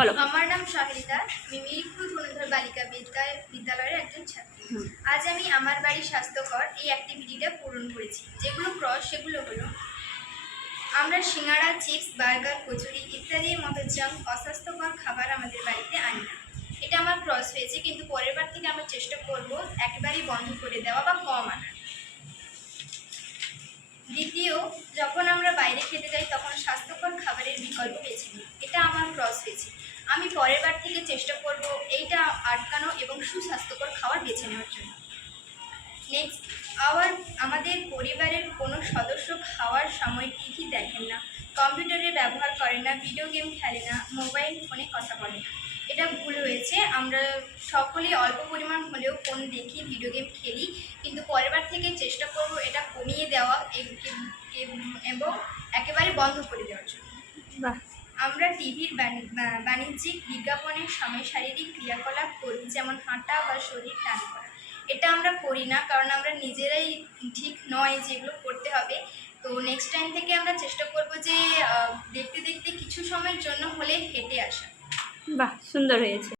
বলো। আমার নাম শাহরিতা, আমি মিরপুর গুণধর বালিকা বিদ্যালয়ের একজন ছাত্রী। আজ আমি আমার বাড়ি স্বাস্থ্যকর এই অ্যাক্টিভিটিটা পূরণ করেছি। যেগুলো ক্রস সেগুলো হলো আমরা সিঙ্গাড়া, চিপস, বার্গার, কচুরি ইত্যাদির মতো জাঙ্ক অস্বাস্থ্যকর খাবার আমাদের বাড়িতে আনি না। এটা আমার ক্রস হয়েছে, কিন্তু পরের বার থেকে আমরা চেষ্টা করব একেবারেই বন্ধ করে দেওয়া বা কম আনার। দ্বিতীয়, যখন আমরা বাইরে খেতে যাই তখন স্বাস্থ্যকর খাবারের বিকল্প বেছে নিই। এটা আমার ক্রস হয়েছে। আমি পরের বার থেকে চেষ্টা করব এইটা আটকানো এবং সুস্বাস্থ্যকর খাবার বেছে নেওয়ার জন্য। নেক্সট, আমাদের পরিবারের কোনো সদস্য খাওয়ার সময় টিভি দেখেন না, কম্পিউটারের ব্যবহার করেন না, ভিডিও গেম খেলে না, মোবাইল ফোনে কথা বলে না। এটা ভুল হয়েছে। আমরা সকলেই অল্প পরিমাণ হলেও ফোন দেখি, ভিডিও গেম খেলি, কিন্তু পরের বার থেকে চেষ্টা করব এটা কমিয়ে দেওয়া এবং একেবারে বন্ধ করে দেওয়ার জন্য। বাহ। আমরা টিভির বাণিজ্যিক বিজ্ঞাপনের সময় শারীরিক ক্রিয়াকলাপ করি, যেমন হাঁটা বা শরীর টান করা। এটা আমরা করি না, কারণ আমরা নিজেরাই ঠিক নয় যেগুলো করতে হবে। তো নেক্সট টাইম থেকে আমরা চেষ্টা করব যে দেখতে দেখতে কিছু সময়ের জন্য হলে হেঁটে আসা। বাহ, সুন্দর হয়েছে।